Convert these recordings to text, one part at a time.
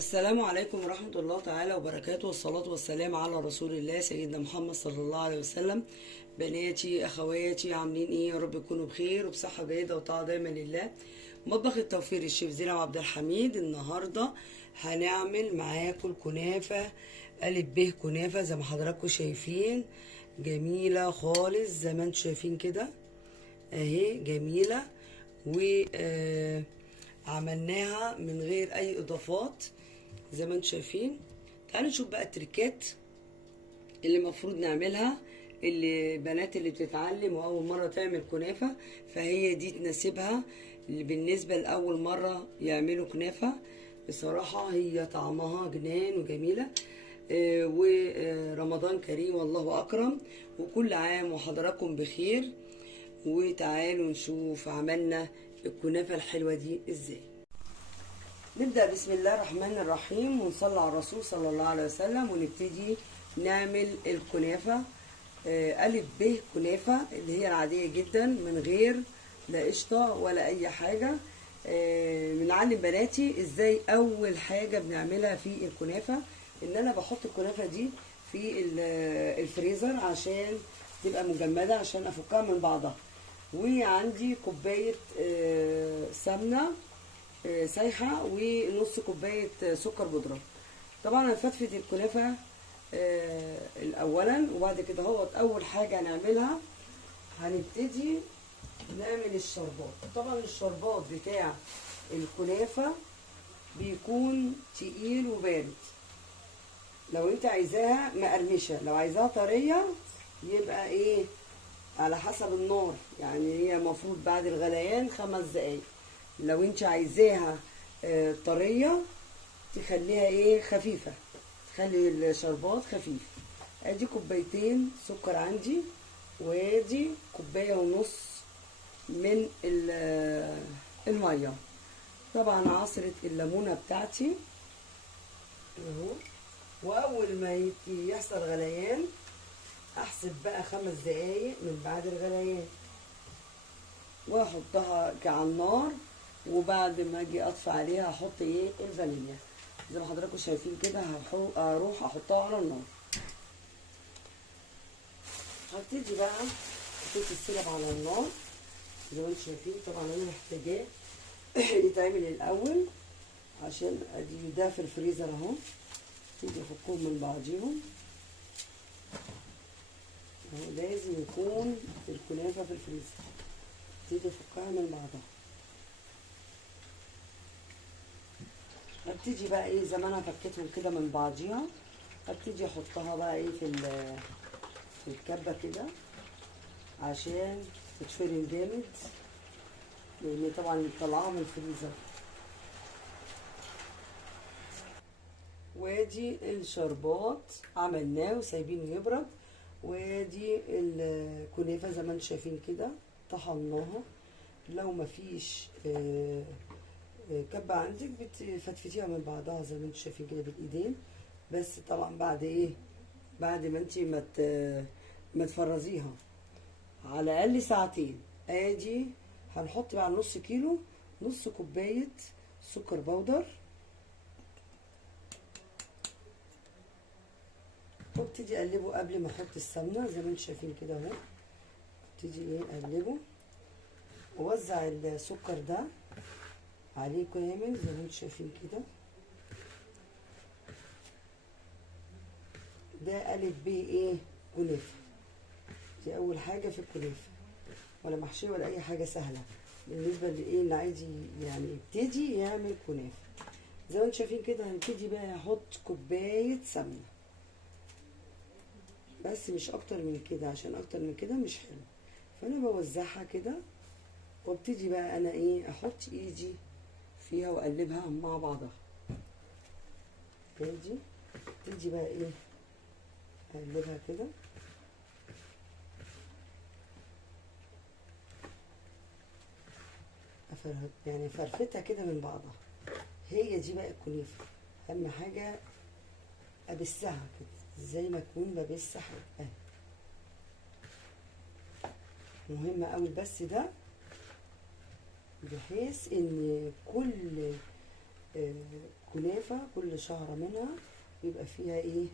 السلام عليكم ورحمة الله تعالى وبركاته، والصلاة والسلام على رسول الله سيدنا محمد صلى الله عليه وسلم. بناتي أخواتي عاملين إيه؟ يا رب تكونوا بخير وبصحة جيدة وطاعة دايما لله. مطبخ التوفير الشيف زينب عبد الحميد. النهاردة هنعمل معاكم الكنافة ألف ب كنافة زي ما حضراتكم شايفين، جميلة خالص زي ما انتم شايفين كده اهي، جميلة عملناها من غير اي اضافات زي ما انتم شايفين. تعالوا نشوف بقى التريكات اللي المفروض نعملها، اللي بنات اللي بتتعلم واول مره تعمل كنافه فهي دي تناسبها، اللي بالنسبه لاول مره يعملوا كنافه بصراحه هي طعمها جنان وجميله. ورمضان كريم والله اكرم، وكل عام وحضراتكم بخير. وتعالوا نشوف عملنا الكنافه الحلوه دي ازاي. نبدأ بسم الله الرحمن الرحيم ونصلي على الرسول صلى الله عليه وسلم ونبتدي نعمل الكنافة. ألف ب كنافة اللي هي العادية جدا من غير لا قشطة ولا أي حاجة. بنعلم بناتي ازاي أول حاجة بنعملها في الكنافة إن أنا بحط الكنافة دي في الفريزر عشان تبقى مجمدة عشان أفكها من بعضها. وعندي كوباية سمنة سايحه ونص كوبايه سكر بودره. طبعا هنفتفت الكنافه اولا، وبعد كده اول حاجه هنعملها هنبتدي نعمل الشربات. طبعا الشربات بتاع الكنافه بيكون تقيل وبارد، لو انت عايزاها مقرمشه، لو عايزاها طريه يبقى ايه على حسب النار، يعني هي المفروض بعد الغليان 5 دقايق. لو انت عايزاها طريه تخليها ايه خفيفه، تخلي الشربات خفيف. ادي كوبايتين سكر عندي، وادي كوبايه ونص من الميه. طبعا عصره الليمونه بتاعتي اهو. واول ما يحصل غليان احسب بقى 5 دقايق من بعد الغليان واحطها على النار. وبعد ما اجي اطفي عليها احط ايه الفانيليا زي ما حضراتكم شايفين كده. اروح احطها على النار. هبتدي بقى احط السيرب على النار زي ما انتم شايفين. طبعا انا محتاجاه يتعمل الاول عشان ادي ده في الفريزر اهو. ابتدي افكهم من بعضيهم اهو. لازم يكون الكنافه في الفريزر، ابتدي افكها من بعضها. هبتدي بقى ايه زي ما انا فكيتهم كده من بعضيها، هبتدي احطها بقى ايه في الكبه كده عشان تتفرم جامد، لان طبعا طلعها من الفريزر. وادي الشربات عملناه وسايبينه يبرد. وادي الكنافه زي ما انتم شايفين كده طحناها. لو مفيش كبه عندك بتفتفتيها من بعضها زي ما انتم شايفين كده بالايدين، بس طبعا بعد ايه بعد ما انت ما تفرزيها على الاقل ساعتين. ادي هنحط بقى نص كيلو نص كوبايه سكر بودر، وابتدي اقلبه قبل ما احط السمنه زي ما انتم شايفين كده اهو. ابتدي ايه اقلبه ووزع السكر ده عليه كامل زي ما انتم شايفين كده. ده ألف ب ايه كنافه. دي اول حاجه في الكنافه، ولا محشيه ولا اي حاجه، سهله بالنسبه لايه اللي عايز يعني يبتدي يعمل كنافه. زي ما انتم شايفين كده هنبتدي بقى احط كوبايه سمنه بس مش اكتر من كده، عشان اكتر من كده مش حلو. فانا بوزعها كده وابتدي بقى انا ايه احط ايدي فيها واقلبها مع بعضها. ادي ابتدي بقى ايه اقلبها كده يعني فرفتها كده من بعضها. هي دي بقى الكنافه. اهم حاجه ابسها كده زي ما اكون ببس حاجه اهي، مهم قوي البس ده بحيث ان كنافة كل شهرة منها بيبقى فيها ايه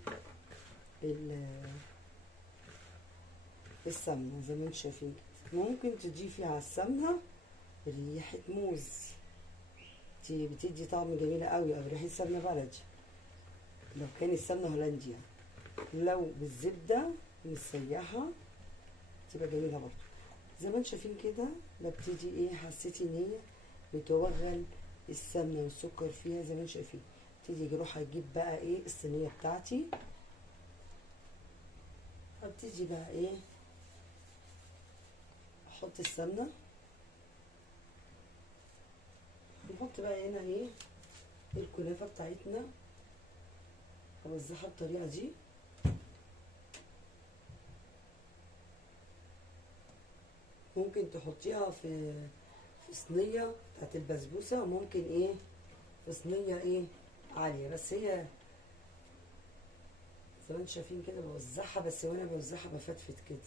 السمنة زي ما انتم شايفين كده. ممكن تضيفي على السمنة ريحة موز، دي بتدي طعم جميل قوي، او ريحة سمنة بلدي لو كان السمنة هولندي يعني. لو بالزبدة مسيحة تبقى جميلة برضه. زي ما انتم شايفين كده ببتدي ايه، حسيتي ان هي بتوغل السمنة والسكر فيها زي ما انتم شايفين. ابتدي اروح اجيب بقى ايه الصينية بتاعتي، ابتدي بقى ايه احط السمنة، نحط بقى هنا ايه الكنافة بتاعتنا، اوزعها بالطريقة دي. ممكن تحطيها في صينية بتاعت البسبوسة، وممكن ايه في صينية ايه عالية. بس هي زي ما انتم شايفين كده بوزعها، بس وانا بوزعها بفتفت كده،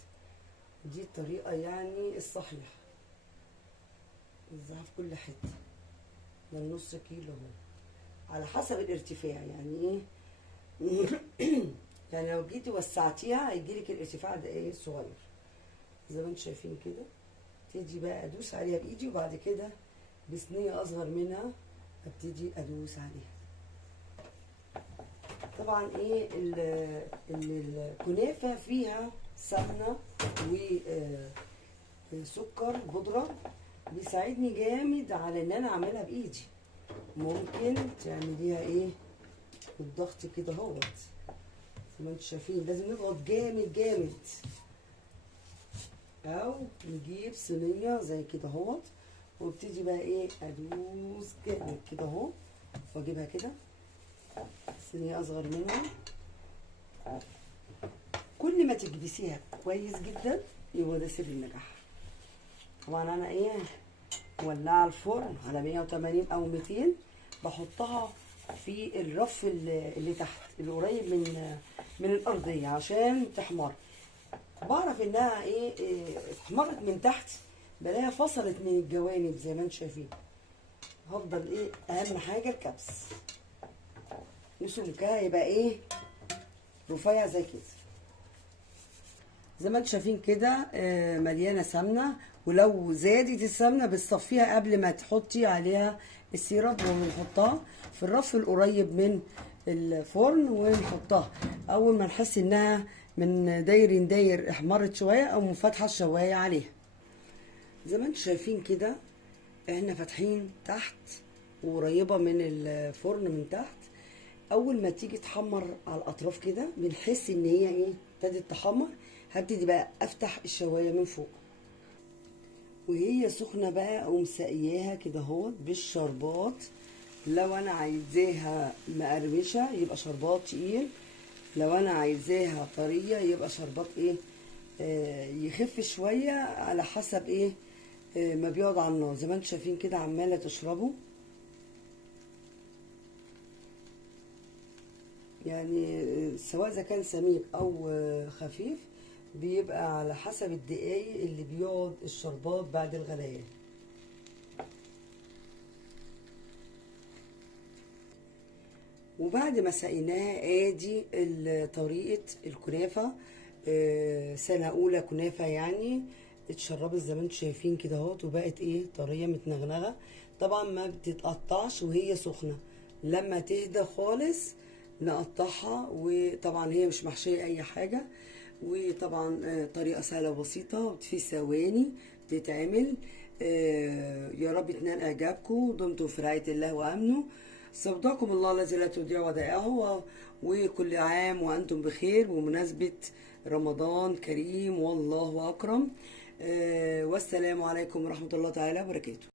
دي الطريقة يعني الصحيحة. وزعها في كل حتة، ده النص كيلو اهو على حسب الارتفاع يعني ايه. يعني لو جيتي وسعتيها هيجيلك الارتفاع ده ايه صغير زي ما انتم شايفين كده. ابتدي بقى ادوس عليها بايدي، وبعد كده بصينيه اصغر منها ابتدي ادوس عليها. طبعا ايه الكنافه فيها سمنه وسكر بودره، بيساعدني جامد على ان انا اعملها بايدي. ممكن تعمليها ايه بالضغط كده اهوت زي ما انتم شايفين. لازم نضغط جامد جامد، او نجيب صينيه زي كده اهوت، وابتدي بقى ايه ادوس جامد كده اهو، واجيبها كده صينيه اصغر منها. كل ما تكبسيها كويس جدا يبقى ده سر النجاح. طبعا انا ايه مولعه الفرن على 180 او 200، بحطها في الرف اللي تحت اللي قريب من الارضيه عشان تحمر. بعرف انها ايه اتحمرت من تحت، بلاقيها فصلت من الجوانب زي ما انتم شايفين. هفضل ايه اهم حاجه الكبس، سمكها يبقى ايه رفيع زي كده زي ما انتم شايفين كده. مليانه سمنه، ولو زادت السمنه بتصفيها قبل ما تحطي عليها السيرب، ونحطها في الرف القريب من الفرن ونحطها. اول ما نحس انها من داير احمرت شويه او منفتحه الشوايه عليها. زي ما انتم شايفين كده احنا فاتحين تحت وقريبه من الفرن من تحت. اول ما تيجي تحمر على الاطراف كده بنحس ان هي ايه ابتدت تحمر، هبتدي بقى افتح الشوايه من فوق وهي سخنه بقى، اقوم ساقياها كده اهوت بالشربات. لو انا عايزاها مقرمشه يبقى شربات تقيل، لو انا عايزاها طريه يبقى شربات ايه يخف شويه على حسب ايه ما بيقعد على النار. زي ما انتم شايفين كده عماله تشربه، يعني سواء اذا كان سميك او خفيف بيبقى على حسب الدقايق اللي بيقعد الشربات بعد الغليان. وبعد ما سقيناها ادي طريقه الكنافه. سنه اولى كنافه يعني اتشربت زي ما انتم شايفين كده اهوت، وبقت ايه طريه متنغنغه. طبعا ما بتتقطعش وهي سخنه، لما تهدى خالص نقطعها. وطبعا هي مش محشيه اي حاجه، وطبعا طريقه سهله وبسيطه في ثواني بتتعمل. يا رب تنال اعجابكم. دمتم في رعايه الله وامنه. استودعكم الله الذي لا تضيع ودائعه، وكل عام وانتم بخير بمناسبه رمضان كريم والله اكرم. والسلام عليكم ورحمه الله تعالى وبركاته.